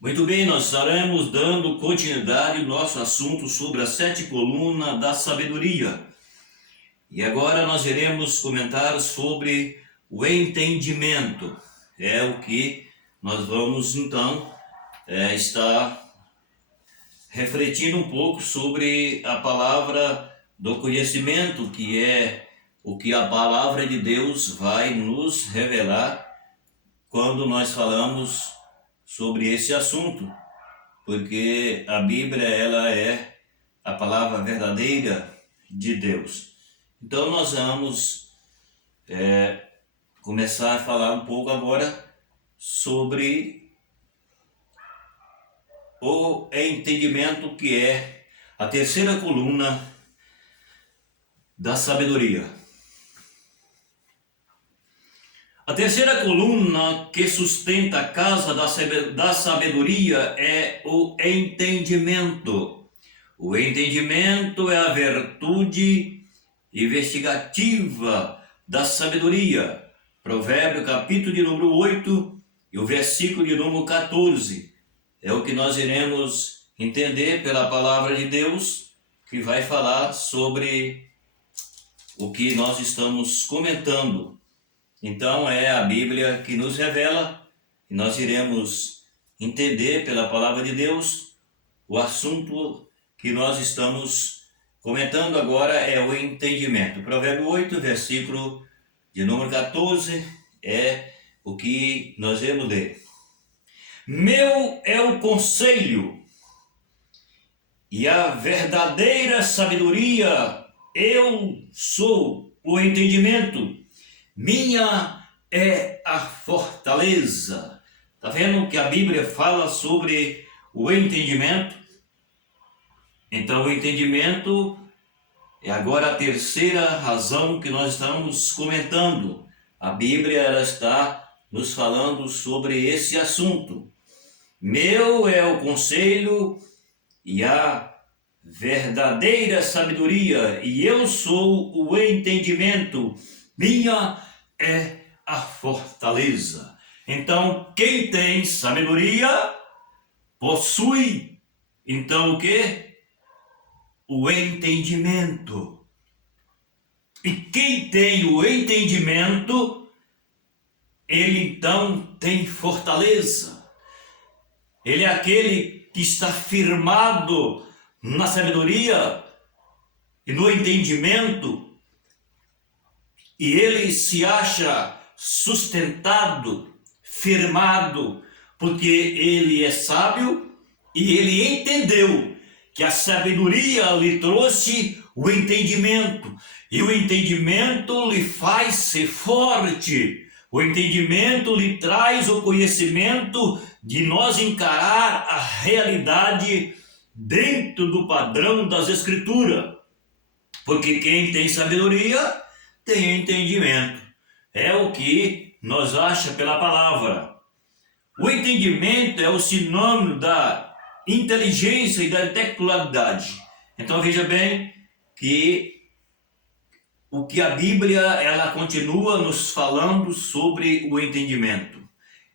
Muito bem, nós estaremos dando continuidade ao nosso assunto sobre as sete colunas da sabedoria. E agora nós iremos comentar sobre o entendimento. É o que nós vamos então estar refletindo um pouco sobre a palavra do conhecimento, que é o que a palavra de Deus vai nos revelar quando nós falamos sobre esse assunto. Porque a Bíblia ela é a palavra verdadeira de Deus. Então nós vamos começar a falar um pouco agora sobre o entendimento, que é a terceira coluna da sabedoria. A terceira coluna que sustenta a casa da sabedoria é o entendimento. O entendimento é a virtude investigativa da sabedoria. Provérbio capítulo de número 8 e o versículo de número 14. É o que nós iremos entender pela palavra de Deus, que vai falar sobre o que nós estamos comentando. Então é a Bíblia que nos revela, e nós iremos entender pela palavra de Deus o assunto que nós estamos comentando agora é o entendimento. Provérbio 8, versículo de número 14, é o que nós iremos ler. Meu é o conselho e a verdadeira sabedoria, eu sou o entendimento. Minha é a fortaleza. Está vendo que a Bíblia fala sobre o entendimento? Então o entendimento é agora a terceira razão que nós estamos comentando. A Bíblia ela está nos falando sobre esse assunto. Meu é o conselho e a verdadeira sabedoria, e eu sou o entendimento. Minha é a fortaleza. Então, quem tem sabedoria possui, então, o quê? O entendimento. E quem tem o entendimento, ele então tem fortaleza. Ele é aquele que está firmado na sabedoria e no entendimento, e ele se acha sustentado, firmado, porque ele é sábio e ele entendeu que a sabedoria lhe trouxe o entendimento, e o entendimento lhe faz ser forte. O entendimento lhe traz o conhecimento de nós encarar a realidade dentro do padrão das Escrituras. Porque quem tem sabedoria tem entendimento. É o que nós achamos pela palavra. O entendimento é o sinônimo da inteligência e da intelectualidade. Então veja bem que o que a Bíblia ela continua nos falando sobre o entendimento.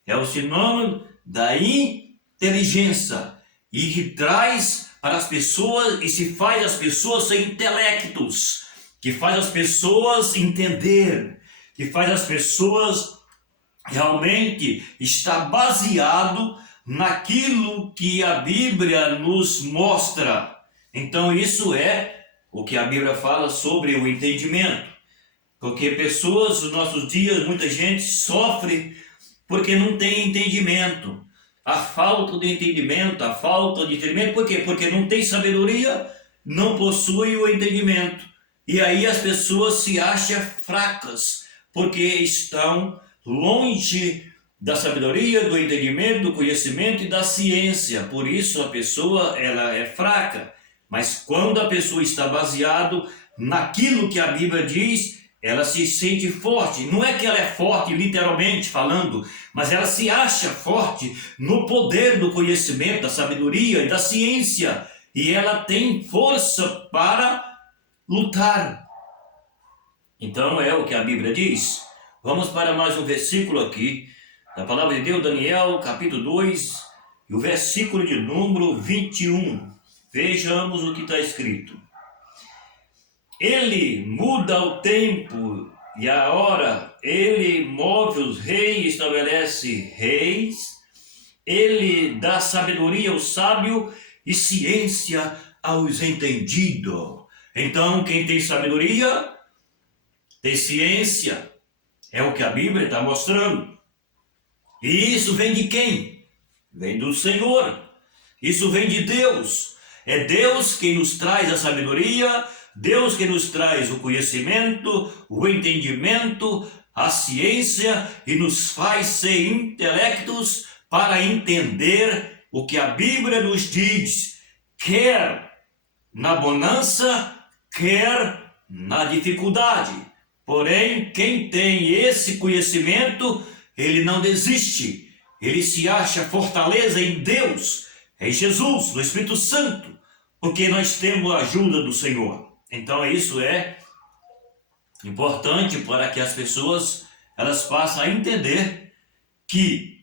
É o sinônimo da inteligência e que traz para as pessoas e se faz as pessoas ser intelectos, que faz as pessoas entender, que faz as pessoas realmente estar baseado naquilo que a Bíblia nos mostra. Então isso é o que a Bíblia fala sobre o entendimento. Porque pessoas nos nossos dias, muita gente sofre porque não tem entendimento. A falta de entendimento, por quê? Porque não tem sabedoria, não possui o entendimento. E aí as pessoas se acham fracas, porque estão longe da sabedoria, do entendimento, do conhecimento e da ciência. Por isso a pessoa ela é fraca. Mas quando a pessoa está baseado naquilo que a Bíblia diz, ela se sente forte. Não é que ela é forte literalmente falando, mas ela se acha forte no poder do conhecimento, da sabedoria e da ciência. E ela tem força para lutar. Então é o que a Bíblia diz. Vamos para mais um versículo aqui da palavra de Deus, Daniel, capítulo 2, e o versículo de número 21. Vejamos o que está escrito. Ele muda o tempo e a hora, ele move os reis, estabelece reis, ele dá sabedoria ao sábio e ciência aos entendidos. Então, quem tem sabedoria, tem ciência, é o que a Bíblia está mostrando. E isso vem de quem? Vem do Senhor. Isso vem de Deus. É Deus quem nos traz a sabedoria, Deus que nos traz o conhecimento, o entendimento, a ciência e nos faz ser intelectos para entender o que a Bíblia nos diz, quer na bonança, quer na dificuldade. Porém, quem tem esse conhecimento, ele não desiste, ele se acha fortaleza em Deus, em Jesus, no Espírito Santo, porque nós temos a ajuda do Senhor. Então isso é importante para que as pessoas elas passem a entender que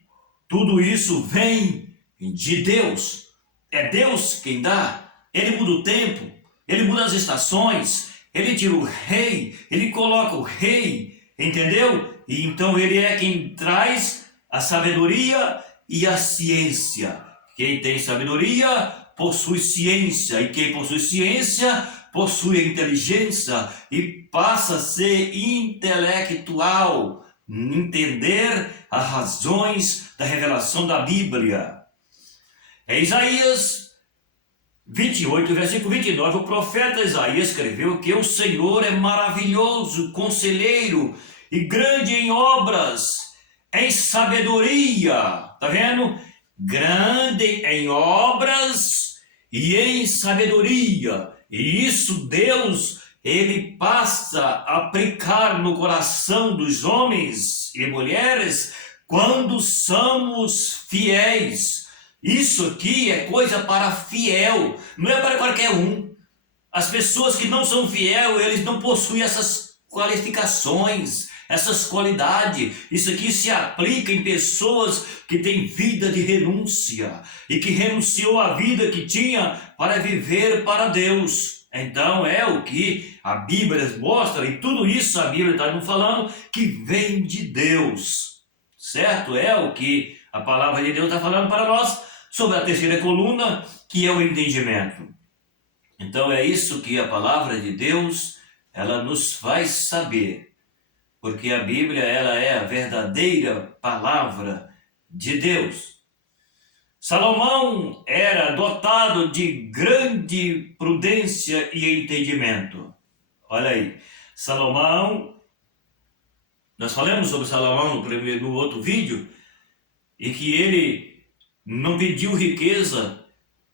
tudo isso vem de Deus. É Deus quem dá. Ele muda o tempo, ele muda as estações, ele tira o rei, ele coloca o rei, entendeu? E então ele é quem traz a sabedoria e a ciência. Quem tem sabedoria possui ciência, e quem possui ciência possui a inteligência e passa a ser intelectual, entender as razões da revelação da Bíblia. É Isaías 28, versículo 29, o profeta Isaías escreveu que o Senhor é maravilhoso, conselheiro e grande em obras, em sabedoria, tá vendo? Grande em obras e em sabedoria. E isso Deus, ele passa a aplicar no coração dos homens e mulheres quando somos fiéis. Isso aqui é coisa para fiel, não é para qualquer um. As pessoas que não são fiel, eles não possuem essas qualificações, essas qualidades. Isso aqui se aplica em pessoas que têm vida de renúncia e que renunciou à vida que tinha para viver para Deus. Então é o que a Bíblia mostra, e tudo isso a Bíblia está nos falando que vem de Deus, certo? É o que a palavra de Deus está falando para nós sobre a terceira coluna, que é o entendimento. Então é isso que a palavra de Deus ela nos faz saber, porque a Bíblia ela é a verdadeira palavra de Deus. Salomão era dotado de grande prudência e entendimento. Olha aí, Salomão, nós falamos sobre Salomão no outro vídeo, e que ele não pediu riqueza,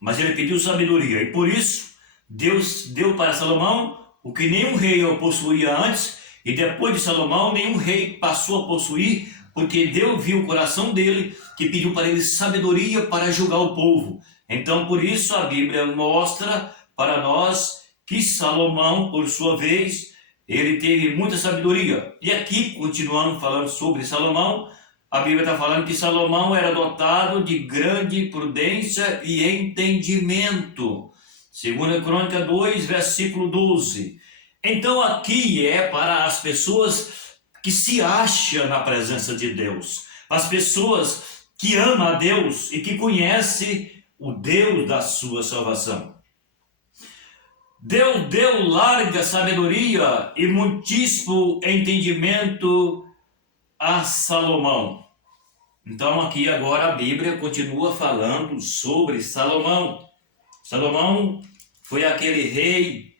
mas ele pediu sabedoria. E por isso, Deus deu para Salomão o que nenhum rei possuía antes, e depois de Salomão, nenhum rei passou a possuir, porque Deus viu o coração dele, que pediu para ele sabedoria para julgar o povo. Então, por isso, a Bíblia mostra para nós que Salomão, por sua vez, ele teve muita sabedoria. E aqui, continuando falando sobre Salomão, a Bíblia está falando que Salomão era dotado de grande prudência e entendimento. 2 Crônica 2, versículo 12. Então aqui é para as pessoas que se acham na presença de Deus, as pessoas que amam a Deus e que conhecem o Deus da sua salvação. Deus deu larga sabedoria e muitíssimo entendimento a Salomão. Então aqui agora a Bíblia continua falando sobre Salomão. Salomão foi aquele rei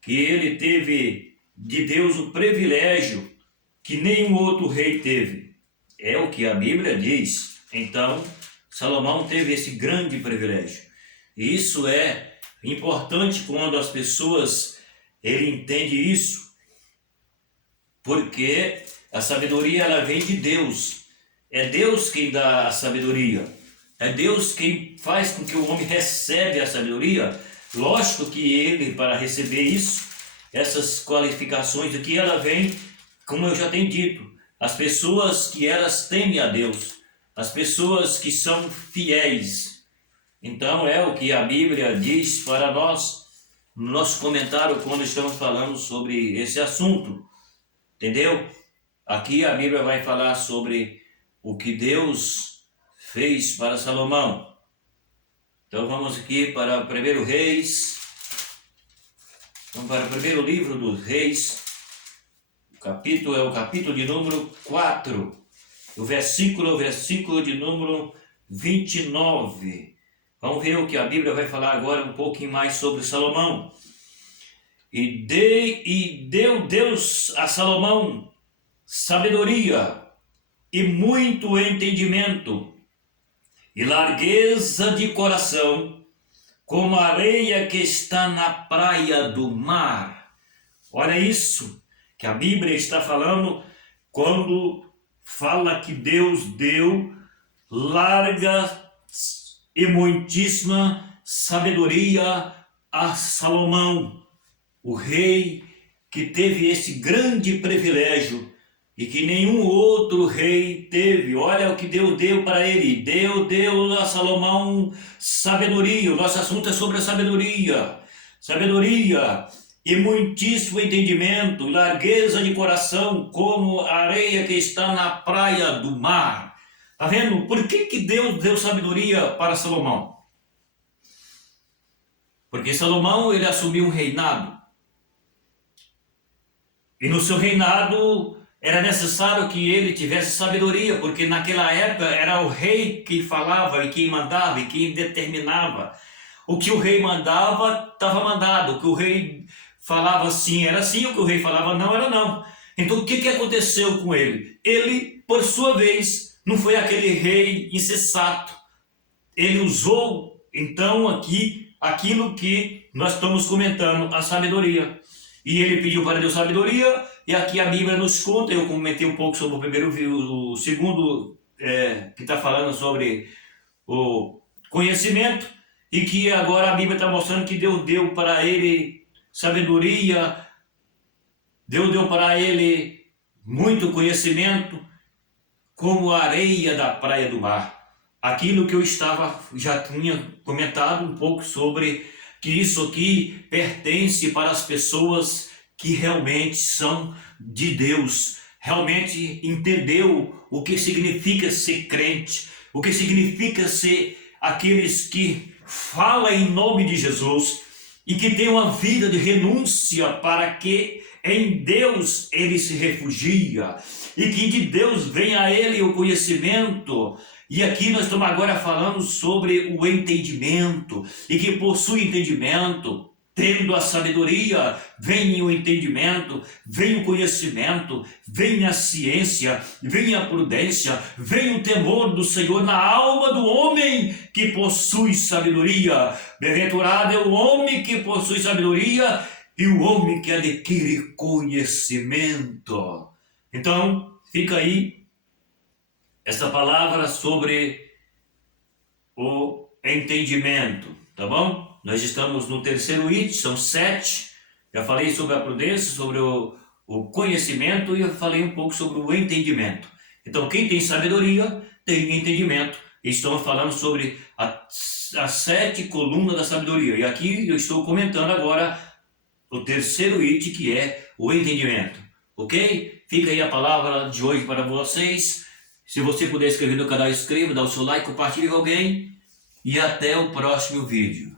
que ele teve de Deus o privilégio que nenhum outro rei teve. É o que a Bíblia diz. Então, Salomão teve esse grande privilégio. E isso é importante quando as pessoas entendem isso, porque a sabedoria ela vem de Deus. É Deus quem dá a sabedoria. É Deus quem faz com que o homem receba a sabedoria. Lógico que ele, para receber isso, essas qualificações aqui, ela vem, como eu já tenho dito, as pessoas que elas temem a Deus, as pessoas que são fiéis, Então é o que a Bíblia diz para nós no nosso comentário quando estamos falando sobre esse assunto, entendeu? Aqui a Bíblia vai falar sobre o que Deus fez para Salomão. Então vamos aqui para 1 Reis, vamos para o primeiro livro dos Reis, o capítulo de número 4, o versículo de número 29. Vamos ver o que a Bíblia vai falar agora um pouquinho mais sobre Salomão. E deu Deus a Salomão sabedoria e muito entendimento e largueza de coração, como a areia que está na praia do mar. Olha isso que a Bíblia está falando quando fala que Deus deu larga e muitíssima sabedoria a Salomão, o rei que teve esse grande privilégio e que nenhum outro rei teve. Olha o que Deus deu para ele. Deus deu a Salomão sabedoria. O nosso assunto é sobre a sabedoria. Sabedoria e muitíssimo entendimento, largueza de coração, como a areia que está na praia do mar. Está vendo? Por que Deus deu sabedoria para Salomão? Porque Salomão, ele assumiu um reinado. E no seu reinado era necessário que ele tivesse sabedoria, porque naquela época era o rei que falava e quem mandava e quem determinava. O que o rei mandava, estava mandado. O que o rei falava sim, era sim. O que o rei falava não, era não. Então o que aconteceu com ele? Ele, por sua vez, não foi aquele rei insensato. Ele usou, então, aqui, aquilo que nós estamos comentando, a sabedoria. E ele pediu para Deus sabedoria, e aqui a Bíblia nos conta, eu comentei um pouco sobre o segundo, que está falando sobre o conhecimento, e que agora a Bíblia está mostrando que Deus deu para ele sabedoria, Deus deu para ele muito conhecimento, como a areia da praia do mar. Aquilo que eu já tinha comentado um pouco sobre que isso aqui pertence para as pessoas que realmente são de Deus, realmente entendeu o que significa ser crente, o que significa ser aqueles que falam em nome de Jesus e que têm uma vida de renúncia para que em Deus ele se refugia e que de Deus vem a ele o conhecimento. E aqui nós estamos agora falando sobre o entendimento, e que possui entendimento, tendo a sabedoria, vem o entendimento, vem o conhecimento, vem a ciência, vem a prudência, vem o temor do Senhor na alma do homem que possui sabedoria. Bem-aventurado é o homem que possui sabedoria e o homem que adquire conhecimento. Então, fica aí essa palavra sobre o entendimento, tá bom? Nós estamos no terceiro item, são 7. Já falei sobre a prudência, sobre o conhecimento e eu falei um pouco sobre o entendimento. Então, quem tem sabedoria, tem entendimento. Estamos falando sobre as 7 colunas da sabedoria. E aqui eu estou comentando agora o terceiro item, que é o entendimento. Ok? Fica aí a palavra de hoje para vocês. Se você puder inscrever no canal, inscreva, dá o seu like, compartilhe com alguém. E até o próximo vídeo.